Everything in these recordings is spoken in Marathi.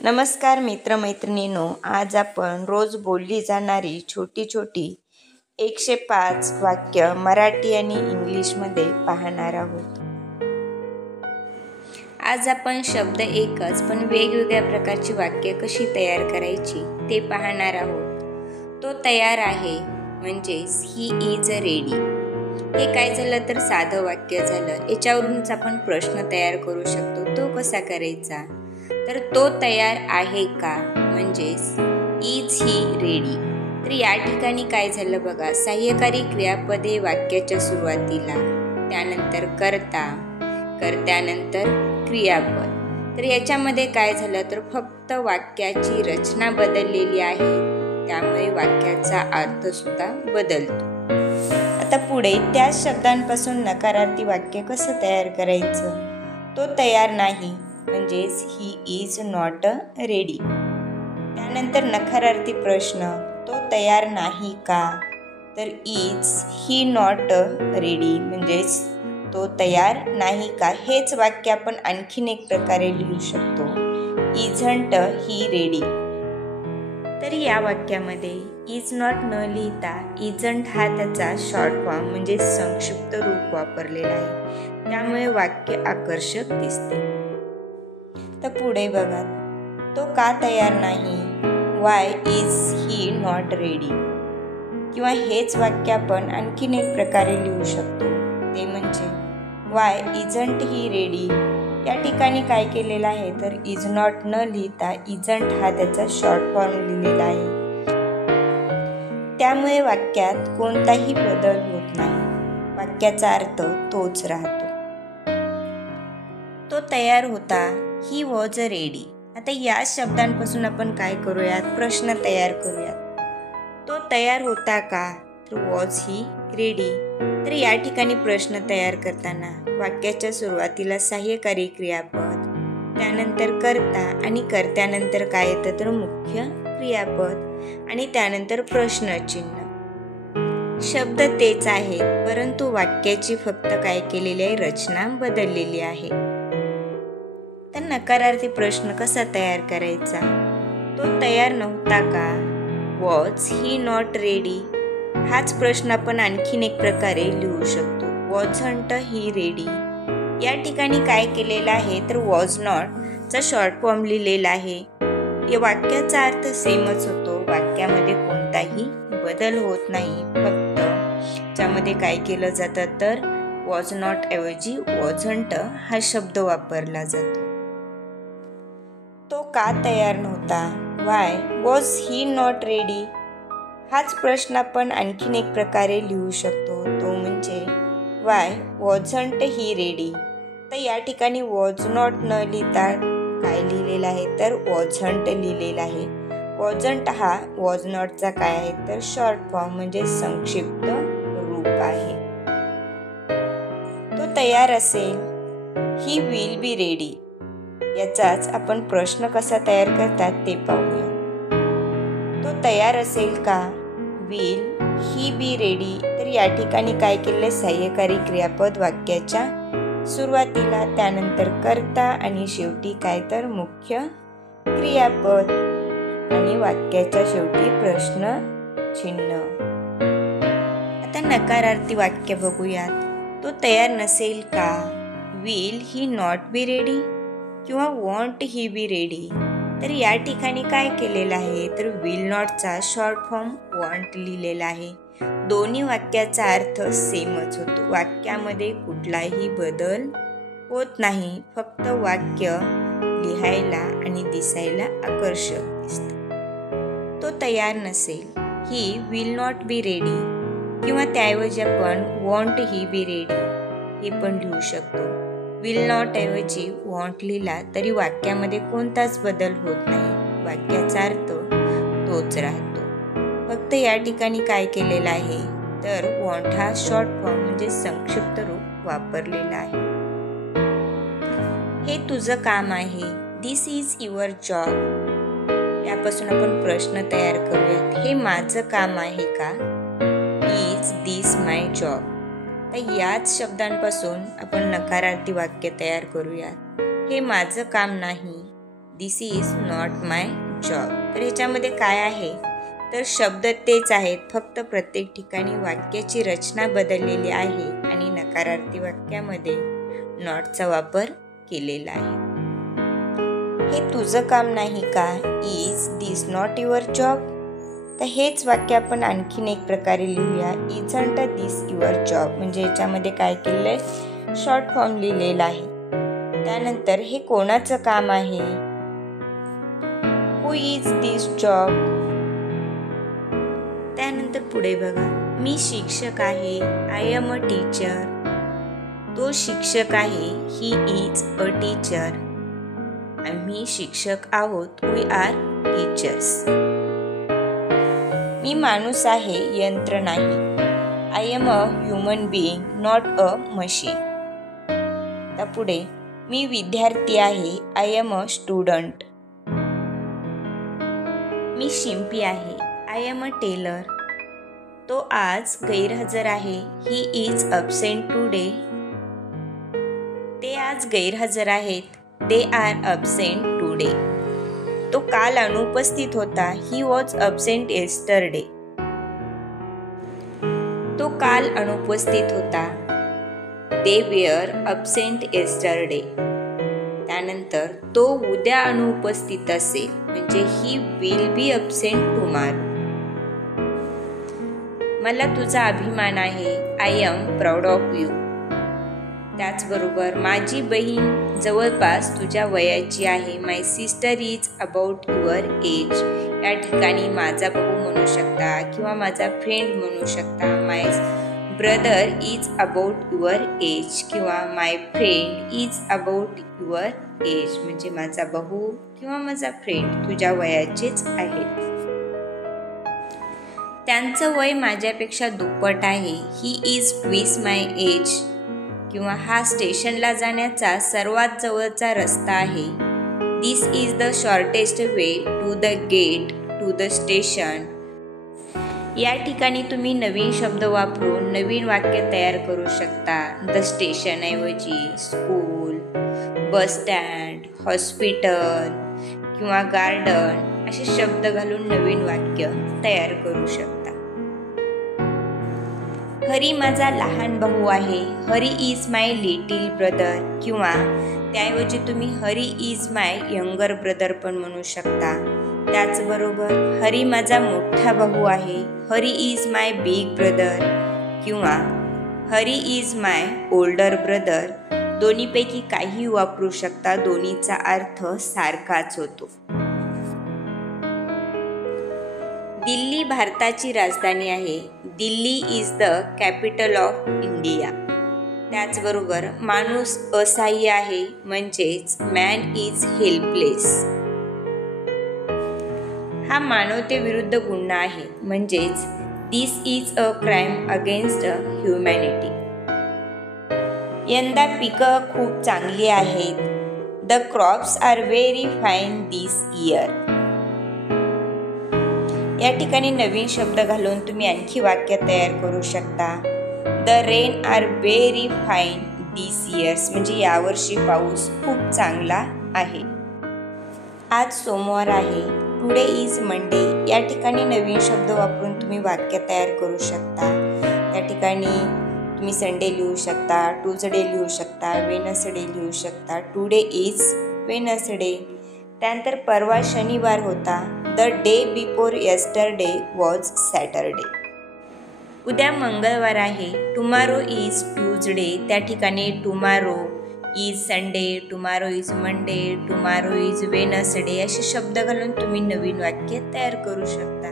नमस्कार मित्रमैत्रिणींनो, आज आपण रोज बोलली जाणारी छोटी छोटी 105 वाक्य मराठी आणि इंग्लिशमध्ये पाहणार आहोत. आज आपण शब्द एकच पण वेगवेगळ्या प्रकारची वाक्य कशी तयार करायची ते पाहणार आहोत. तो तयार आहे म्हणजेच ही इज रेडी. हे काय झालं तर साधं वाक्य झालं. याच्यावरूनच आपण प्रश्न तयार करू शकतो. तो कसा करायचा? तर तो तयार आहे का म्हणजेच इज ही रेडी. तर या ठिकाणी काय झालं बघा, सहाय्यकारी क्रियापदे वाक्याच्या सुरुवातीला, त्यानंतर कर्ता, कर्त्यानंतर क्रियापद. तर याच्यामध्ये काय झालं तर फक्त वाक्याची रचना बदललेली आहे, त्यामुळे वाक्याचा अर्थ सुद्धा बदलतो. आता पुढे त्याच शब्दांपासून नकारार्थी वाक्य कसं तयार करायचं? तो तयार नाही म्हणजेच ही इज नॉट रेडी. त्यानंतर नकारार्थी प्रश्न, तो तयार नाही का? तर इज ही नॉट रेडी म्हणजेच तो तयार नाही का? हेच वाक्य आपण आणखीन एक प्रकारे लिहू शकतो, इझंट ही रेडी. तर या वाक्यामध्ये इज नॉट न लिहिता इझंट हा त्याचा शॉर्ट फॉर्म म्हणजे संक्षिप्त रूप वापरलेला आहे, त्यामुळे वाक्य आकर्षक दिसते. तर पुढे बघा, तो का तयार नाही? Y is he not ready. किंवा हेच वाक्य आपण आणखीन एक प्रकारे लिहू शकतो, ते म्हणजे वाय इजंट ही रेडी. या ठिकाणी काय केलेलं आहे तर इज नॉट न लिहिता इजंट हा त्याचा शॉर्ट फॉर्म लिहिलेला आहे, त्यामुळे वाक्यात कोणताही बदल होत नाही, वाक्याचा अर्थ तोच राहतो. तो तयार होता, ही वॉज अ रेडी. आता या शब्दांपासून आपण काय करूयात, प्रश्न तयार करूयात. तो तयार होता का? तर वॉज ही रेडी. तर या ठिकाणी प्रश्न तयार करताना वाक्याच्या सुरुवातीला सहाय्यकारी क्रियापद, त्यानंतर कर्ता आणि कर्त्यानंतर काय येतं तर मुख्य क्रियापद आणि त्यानंतर प्रश्नचिन्ह. शब्द तेच आहेत, परंतु वाक्याची फक्त काय केलेली आहे, रचना बदललेली आहे. तर नकारार्थी प्रश्न कसा तयार करायचा? तो तयार नव्हता का? Was he not ready. हाच प्रश्न आपण आणखीन एक प्रकारे लिहू शकतो, वॉजंट ही रेडी. या ठिकाणी काय केलेलं आहे तर वॉज नॉट चा शॉर्ट फॉर्म लिहिलेला आहे. या वाक्याचा अर्थ सेमच होतो, वाक्यामध्ये कोणताही बदल होत नाही, फक्त त्यामध्ये काय केलं जातं तर वॉज नॉट ऐवजी वॉजंट हा शब्द वापरला जातो. तो का तयार नव्हता? Y was he not ready. हाच प्रश्न आपण आणखीन एक प्रकारे लिहू शकतो, तो म्हणजे वाय वॉजंट ही रेडी. तर या ठिकाणी वॉज नॉट न लिहिता काय लिहिलेलं आहे तर वॉजंट लिहिलेला आहे. वॉजंट हा वॉज नॉटचा काय आहे तर शॉर्ट फॉर्म म्हणजे संक्षिप्त रूप आहे. तो तयार असेल, ही विल बी रेडी. याचाच आपण प्रश्न कसा तयार करतात ते पाहूया. तो तयार असेल का? Will he be ready. तर या ठिकाणी काय केले, सहाय्यकारी क्रियापद वाक्याच्या सुरुवातीला, त्यानंतर कर्ता आणि शेवटी काय तर मुख्य क्रियापद आणि वाक्याच्या शेवटी प्रश्न चिन्ह. आता नकारार्थी वाक्य बघूयात. तो तयार नसेल का? Will he not be ready किंवा वॉन्ट ही बी रेडी. तर या ठिकाणी काय केलेलं आहे तर विल नॉटचा शॉर्ट फॉर्म वॉन्ट लिहिलेला आहे. दोन्ही वाक्याचा अर्थ सेमच होतो, वाक्यामध्ये कुठलाही बदल होत नाही, फक्त वाक्य लिहायला आणि दिसायला आकर्षक दिसतं. तो तयार नसेल, he will not be ready किंवा त्याऐवजी आपण वॉन्ट ही बी रेडी हे पण लिहू शकतो. विल नॉट ऐवजी वॉन्ट लिहिला तरी वाक्यामध्ये कोणताच बदल होत नाही, वाक्याचा अर्थ तोच राहतो. फक्त या ठिकाणी काय केलेलं आहे तर वॉन्ट हा शॉर्ट फॉर्म म्हणजे संक्षिप्त रूप वापरलेला आहे. हे तुझं काम आहे, दिस इज युअर जॉब. यापासून आपण प्रश्न तयार करूयात. हे माझं काम आहे का? Is this my job. तर याच शब्दांपासून आपण नकारार्थी वाक्य तयार करूयात. हे माझं काम नाही, this is not my job. तर ह्याच्यामध्ये काय आहे तर शब्द तेच आहेत, फक्त प्रत्येक ठिकाणी वाक्याची रचना बदललेली आहे आणि नकारार्थी वाक्यामध्ये नॉटचा वापर केलेला आहे. हे तुझं काम नाही का? Is this not your job? तर हेच वाक्य आपण आणखीन एक प्रकारे लिहूया. Isn't this your job. म्हणजे याच्यामध्ये काय केलेलं आहे, शॉर्ट फॉर्म लिहिलेला आहे. त्यानंतर हे कोणाचं काम आहे? हु इज दिस जॉब? त्यानंतर पुढे बघा, मी शिक्षक आहे. I am a teacher. तो शिक्षक आहे. He is a teacher. आम्ही शिक्षक आहोत. We R teachers. मी माणूस आहे, यंत्र नाही. I am a human being, not a machine. तर पुढे, मी विद्यार्थी आहे. I am a student. मी शिंपी आहे. I am a tailor. तो आज गैरहजर आहे. He is absent today. ते आज गैरहजर आहेत. They are absent today. तो काल अनुपस्थित होता. He was absent yesterday. तो काल अनुपस्थित होता. They were absent yesterday. त्यानंतर तो उद्या अनुपस्थित असेल, म्हणजे he will be absent tomorrow. मला तुझा अभिमान आहे. I am proud of you. त्याचबरोबर माझी बहीण जवळपास तुझ्या वयाची आहे. My sister is about your age. या ठिकाणी माझा भाऊ म्हणू शकता किंवा माझा फ्रेंड म्हणू शकता. My brother is about your age किंवा my friend is about your age. म्हणजे माझा भाऊ किंवा माझा फ्रेंड तुझ्या वयाचेच आहे. त्यांचं वय माझ्यापेक्षा दुप्पट आहे. He is twice my age. किंवा हा स्टेशनला जाण्याचा सर्वात जवळचा रस्ता आहे. This is the shortest way to the gate to the station. या ठिकाणी तुम्ही नवीन शब्द वापरून नवीन वाक्य तयार करू शकता. द स्टेशन ऐवजी स्कूल, बस स्टँड, हॉस्पिटल किंवा गार्डन असे शब्द घालून नवीन वाक्य तयार करू शकता. हरी माझा लहान भाऊ आहे. Hari is my little brother. किंवा त्याऐवजी तुम्ही Hari is my younger brother पण म्हणू शकता. त्याचबरोबर हरी माझा मोठा भाऊ आहे. Hari is my big brother किंवा Hari is my older brother. दोन्हीपैकी काही वापरू शकता. दोन्हीचा अर्थ सारखाच होतो. दिल्ली भारताची राजधानी आहे. Delhi is the capital of India. त्याचबरोबर माणूस असहाय्य आहे, म्हणजेच मॅन इज हेल्पलेस. हा मानवतेविरुद्ध गुन्हा आहे, म्हणजेच this is a crime against humanity. यंदा पिकं खूप चांगली आहेत. The crops are very fine this year. या ठिकाणी नवीन शब्द घालून तुम्ही आणखी वाक्य तयार करू शकता. The rain are very fine this years. म्हणजे यावर्षी पाऊस खूप चांगला आहे. आज सोमवार आहे. Today is Monday. या ठिकाणी नवीन शब्द वापरून तुम्ही वाक्य तयार करू शकता. त्या ठिकाणी तुम्ही संडे लिहू शकता, ट्यूजडे लिहू शकता, वेनसडे लिहू शकता. Today is Wednesday. त्यानंतर परवा शनिवार होता. The day before yesterday was Saturday. उद्या मंगळवार आहे. Tomorrow is Tuesday. त्या ठिकाणी tomorrow is Sunday, tomorrow is Monday, tomorrow is Wednesday असे शब्द घालून तुम्ही नवीन वाक्य तयार करू शकता.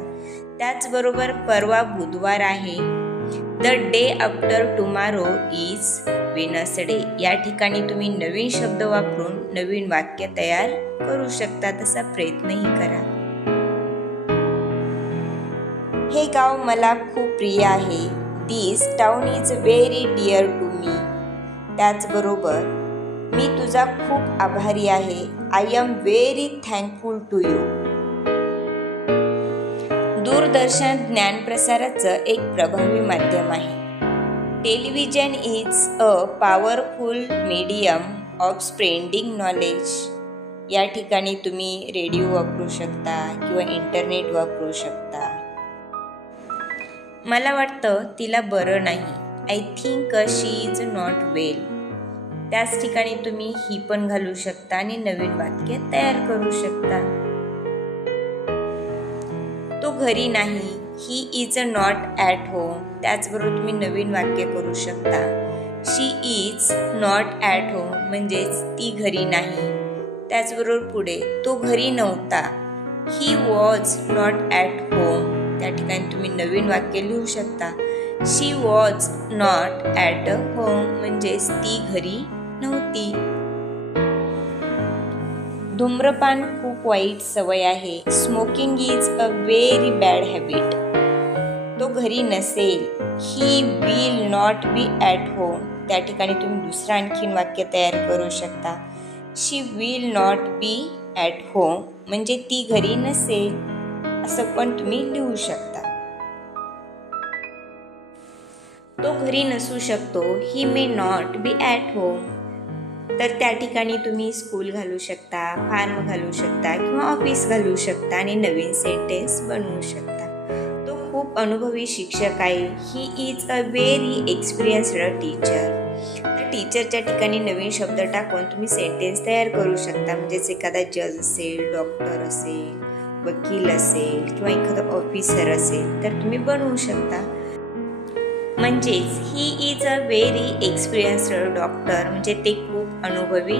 त्याचबरोबर परवा बुधवार आहे. The day after tomorrow is Wednesday. या ठिकाणी तुम्ही नवीन शब्द वापरून नवीन वाक्य तयार करू शकता. तसा प्रयत्नही करा. हे गाव मला खूप प्रिय आहे. This town is very dear to me. त्याचबरोबर मी तुझा खूप आभारी आहे. I am very thankful to you. दूरदर्शन ज्ञानप्रसाराचं एक प्रभावी माध्यम आहे. Television is a powerful medium of spreading knowledge. या ठिकाणी तुम्ही रेडिओ वापरू शकता किंवा इंटरनेट वापरू शकता. मला वाटतं तिला बरं नाही. I think she is not well. त्याच ठिकाणी तुम्ही ही पण घालू शकता आणि नवीन वाक्य तयार करू शकता. तो घरी नाही. He is not at home. त्याचबरोबर तुम्ही नवीन वाक्य करू शकता. शी इज नॉट ॲट होम म्हणजेच ती घरी नाही. त्याचबरोबर पुढे तो घरी नव्हता. He was not at home. त्या ठिकाणी तुम्ही नवीन वाक्य लिहू शकता. शी वॉज नॉट ॲट होम म्हणजेच ती घरी नव्हती. धूम्रपान खूप वाईट सवय आहे. Smoking is a very bad habit. तो घरी नसेल. He will not be at home. त्या ठिकाणी तुम्ही दुसरं आणखीन वाक्य तयार करू शकता. She will not be at home म्हणजे ती घरी नसेल असं पण तुम्ही लिहू शकता. तो घरी नसू शकतो. He may not be at home. तर त्या ठिकाणी तुम्ही स्कूल घालू शकता, फार्म घालू शकता किंवा ऑफिस घालू शकता आणि नवीन सेंटेन्स बनवू शकता. तो खूप अनुभवी शिक्षक आहे. He is a very experienced teacher. त्या टीचरच्या ठिकाणी नवीन शब्द टाकून तुम्ही सेंटेन्स तयार करू शकता. म्हणजेच एखादा जज असेल, डॉक्टर असेल, वकील असेल किंवा एखादा ऑफिसर असेल तर तुम्ही बनवू शकता. म्हणजेच ही is a very experienced doctor म्हणजे ते खूप अनुभवी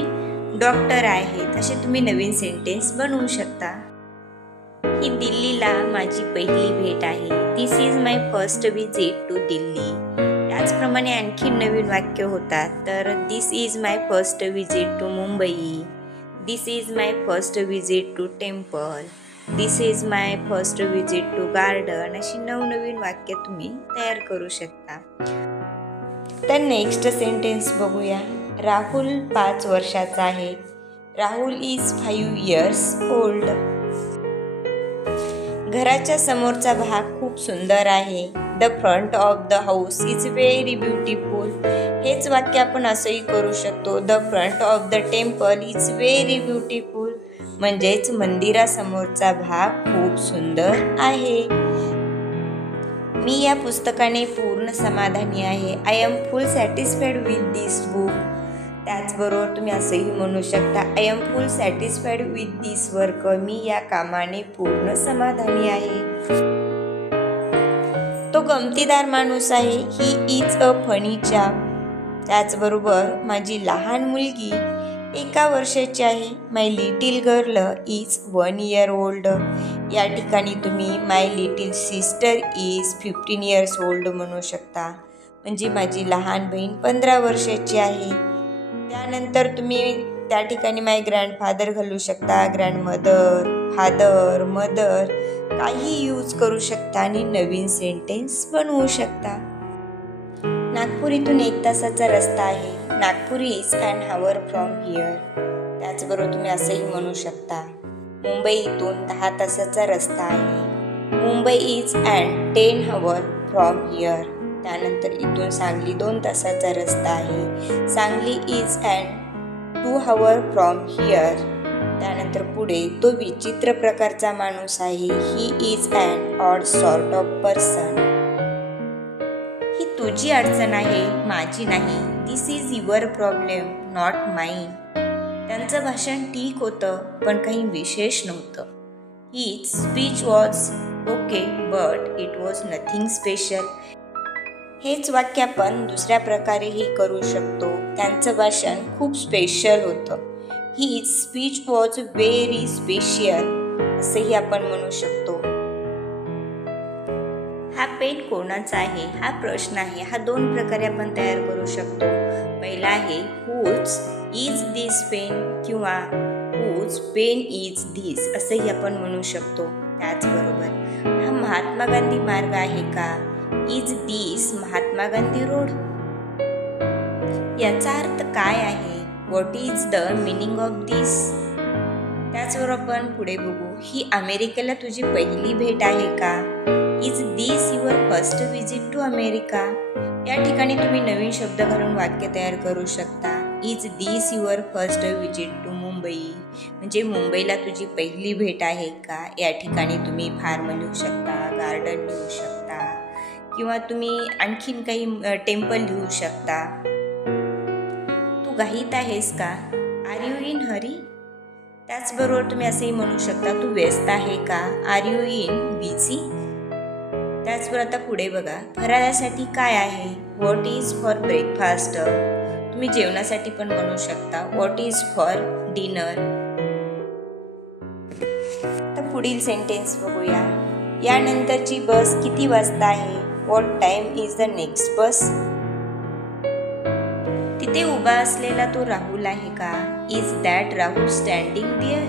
डॉक्टर आहेत असे तुम्ही नवीन सेंटेन्स बनवू शकता. ही दिल्लीला माझी पहिली भेट आहे. This is my first visit to Delhi. त्याचप्रमाणे आणखी नवीन वाक्य होतात. तर this is my first visit to Mumbai. This is my first visit to temple. This is my first visit to garden. अशी नवनवीन वाक्य तुम्ही तयार करू शकता. तर नेक्स्ट सेंटेन्स बघूया. राहुल 5 वर्षाचा आहे. Rahul is 5 years old. घराच्या समोरचा भाग खूप सुंदर आहे. The front of the house is very beautiful. हेच वाक्य आपण असंही करू शकतो. The front of the temple is very beautiful म्हणजेच मंदिरासमोरचा भाग खूप सुंदर आहे. मी या पुस्तकाने पूर्ण समाधानी आहे. I am full satisfied with this book. त्याचबरोबर तुम्ही असंही म्हणू शकता. I am full satisfied with this work. मी या कामाने पूर्ण समाधानी आहे. तो गमतीदार माणूस आहे. ही इज अ फनी चाप. त्याचबरोबर माझी लहान मुलगी 1 वर्षाची आहे. My little girl is 1 year old. या ठिकाणी तुम्ही my little sister is 15 years old म्हणू शकता. म्हणजे माझी लहान बहीण 15 वर्षाची आहे. त्यानंतर तुम्ही त्या ठिकाणी माय ग्रँडफादर घालू शकता. ग्रँडमदर, फादर, मदर काही यूज करू शकता आणि नवीन सेंटेन्स बनवू शकता. नागपूर इथून 1 तासाचा रस्ता आहे. Nagpur is an hour from here. त्याचबरोबर तुम्ही असंही म्हणू शकता. मुंबई इथून 10 तासाचा रस्ता आहे. Mumbai is an 10 hour from here. त्यानंतर इथून सांगली 2 तासाचा रस्ता आहे. Sangli is an 2 hour from here. त्यानंतर पुढे तो विचित्र प्रकारचा माणूस आहे. He is an odd sort of person. ही तुझी अडचण आहे, माझी नाही. This is your problem not mine. त्यांचं भाषण ठीक होतं पण काही विशेष नव्हतं. His speech was okay but it was nothing special. हेच वाक्य आपण दुसऱ्या प्रकारेही करू शकतो. त्यांचं भाषण खूप स्पेशल होतं. His speech was very special असंही आपण म्हणू शकतो. हा पेन कोणाचा आहे हा प्रश्न आहे. हा 2 प्रकारे आपण तयार करू शकतो. पहिला आहे हुज इज दिस पेन किंवा हुज पेन इज धिस असंही आपण म्हणू शकतो. त्याचबरोबर हा महात्मा गांधी मार्ग आहे का. Is this Mahatma Gandhi road. याचा अर्थ काय आहे. What is the meaning of this. त्याचबरोबर आपण पुढे बघू. ही अमेरिकेला तुझी पहिली भेट आहे का. Is this your first visit to America. या ठिकाणी तुम्ही नवीन शब्द घालून वाक्य तयार करू शकता. Is this your first visit to Mumbai? म्हणजे मुंबईला तुझी पहिली भेट आहे का? या ठिकाणी तुम्ही फार्म लिहू शकता, गार्डन लिहू शकता किंवा तुम्ही आणखीन काही टेम्पल लिहू शकता. तू घाईत आहेस का? Are you in hurry? त्याचबरोबर तुम्ही असंही म्हणू शकता, तू व्यस्त आहे का? Are you in busy? त्याचबरोबर आता पुढे बघा, फराळासाठी काय आहे? What is for breakfast? तुम्ही जेवणासाठी पण म्हणू शकता, व्हॉट इज फॉर डिनर? तर पुढील सेंटेन्स बघूया. यानंतरची बस किती वाजता आहे? What time is the next bus? तिथे उभा असलेला तो राहुल आहे का? Is that Rahul standing there?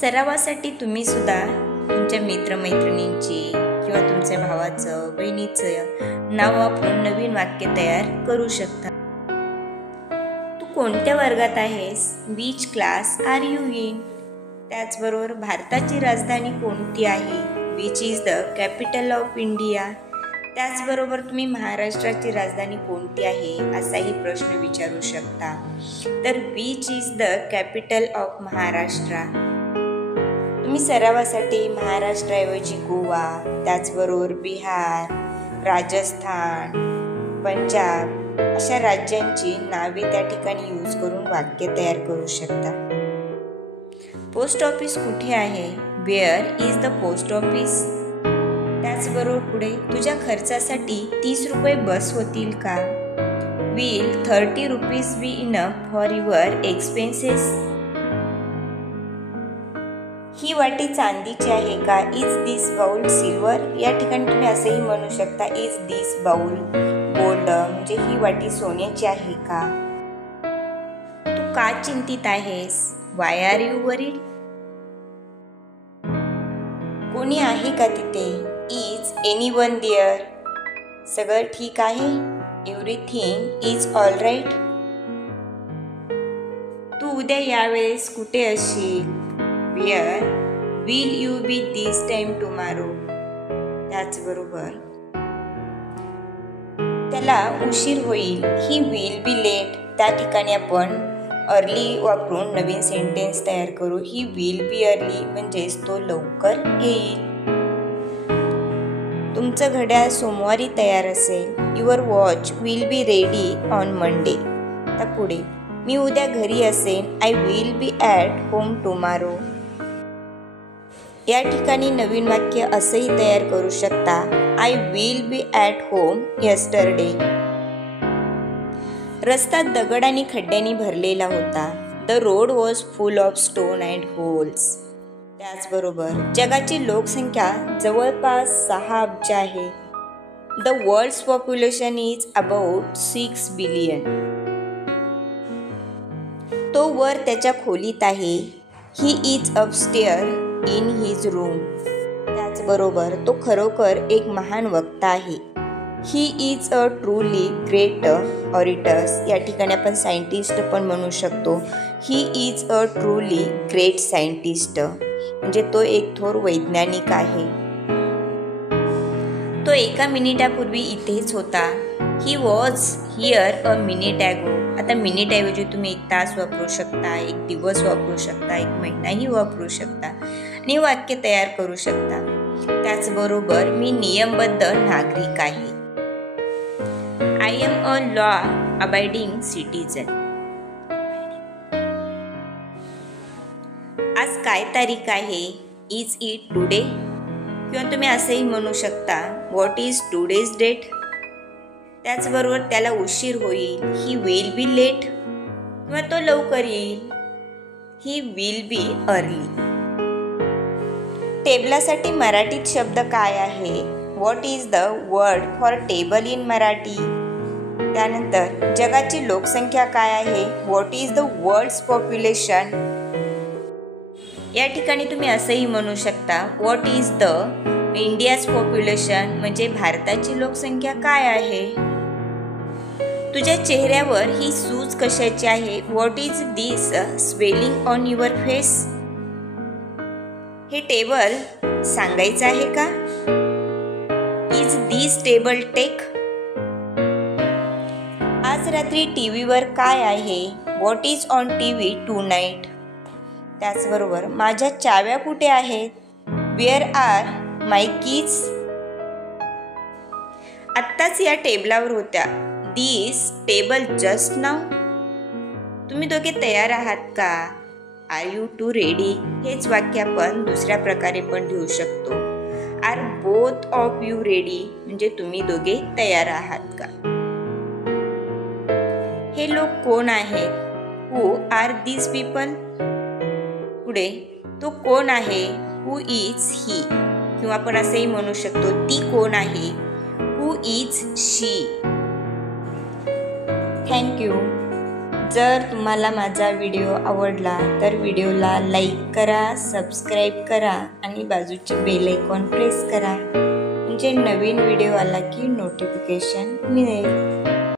सरावासाठी तुम्ही सुद्धा तुमच्या मित्रमैत्रिणींची किंवा तुमच्या भावाचं, बहिणीचं नाव वापरून नवीन वाक्य तयार करू शकता. तू कोणत्या वर्गात आहेस? Which class are you in? त्याचबरोबर भारताची राजधानी कोणती आहे? Which is the capital of India? त्याचबरोबर तुम्ही महाराष्ट्राची राजधानी कोणती आहे असाही प्रश्न विचारू शकता. तर which is the capital of Maharashtra? तुम्ही सरावासाठी महाराष्ट्राऐवजी गोवा, त्याचबरोबर बिहार, राजस्थान, पंजाब अशा राज्यांची नावे त्या ठिकाणी यूज करून वाक्य तयार करू शकता. पोस्ट ऑफिस कुठे आहे? Where is the post office? त्याचबरोबर पुढे, तुझ्या खर्चासाठी 30 रुपये बस होतील का? Will 30 rupees be enough for your expenses? ही वाटी चांदीची आहे का? Is this bowl silver? या ठिकाणी तुम्ही असेही म्हणू शकता, इज दिस बाउल गोल्ड? म्हणजे ही वाटी सोन्याची आहे का? तू का चिंतित आहेस? Why are you worried? कोणी आहे का तिथे? Is anyone there? सगळं ठीक आहे? Everything is all right? तू उद्या यावेळेस कुठे असशील? Where will you be this time tomorrow? त्याचबरोबर त्याला उशीर होईल, ही विल बी लेट. त्या ठिकाणी आपण अर्ली वापरून नवीन सेंटेन्स तयार करू. ही विल बी अर्ली म्हणजेच तो लवकर येईल. तुमचं घड्याळ सोमवारी तयार असेल. Your watch will be ready on Monday. आता पुढे, मी उद्या घरी असेन. I will be at home tomorrow. या ठिकाणी नवीन वाक्य असंही तयार करू शकता, I will be at home yesterday. रस्ता दगड आणि खड्ड्यांनी भरलेला होता. The road was full of stone and holes. त्याचबरोबर जगाची लोकसंख्या जवळपास 6 अब्ज आहे. The world's population is about 6 billion. तो वर त्याच्या खोलीत आहे. He is upstair in his room. त्याचबरोबर तो खरोखर एक महान वक्ता आहे. He is a truly great orators. या ठिकाणी आपण सायंटिस्ट पण म्हणू शकतो. He is a truly great scientist म्हणजे तो एक थोर वैज्ञानिक आहे. तो एका मिनिटापूर्वी इथेच होता. He was here a minute ago. आता मिनिट ऐवजी तुम्ही 1 तास वापरू शकता, 1 दिवस वापरू शकता, 1 महिनाही वापरू शकता आणि वाक्य तयार करू शकता. त्याचबरोबर मी नियमबद्ध नागरिक आहे. I am a law abiding citizen. आज काय तारीख आहे? Is it today? किंवा तुम्ही असंही म्हणू शकता, व्हॉट इज टुडेज डेट? त्याचबरोबर त्याला उशीर होईल. ही विल बी लेट किंवा तो लवकर येईल. ही विल बी अर्ली. टेबलासाठी मराठीत शब्द काय आहे? What is the word for table in Marathi? त्यानंतर जगाची लोकसंख्या काय आहे? What is the world's population? या ठिकाणी तुम्ही असंही म्हणू शकता, what is the India's population? म्हणजे भारताची लोकसंख्या काय आहे? तुझ्या चेहऱ्यावर ही सूज कशाची आहे? What is this swelling on your face? हे टेबल सांगायचं आहे का? Is this table take? आज आज रात्री टी व्हीवर काय आहे? What is on TV tonight? त्याचबरोबर माझ्या चाव्या कुठे आहेत? Where are my keys? आत्ताच या टेबलावर होत्या. This table just now. तुम्ही दोघे तयार आहात का? Are you two ready? हेच वाक्य आपण दुसऱ्या प्रकारे पण लिहू शकतो. Are both of you ready? म्हणजे तुम्ही दोघे तयार आहात का? हे लोक कोण आहेत? हु आर दीज पीपल? पुढे तो कोण आहे? हु इज ही? किंवा आपण असेही म्हणू शकतो ती कोण आहे? हु इज शी? थँक्यू. जर तुम्हाला माझा व्हिडिओ आवडला तर व्हिडिओला लाईक करा, सबस्क्राईब करा आणि बाजूचे बेल आयकॉन प्रेस करा, म्हणजे नवीन व्हिडिओ आला की नोटिफिकेशन मिळेल.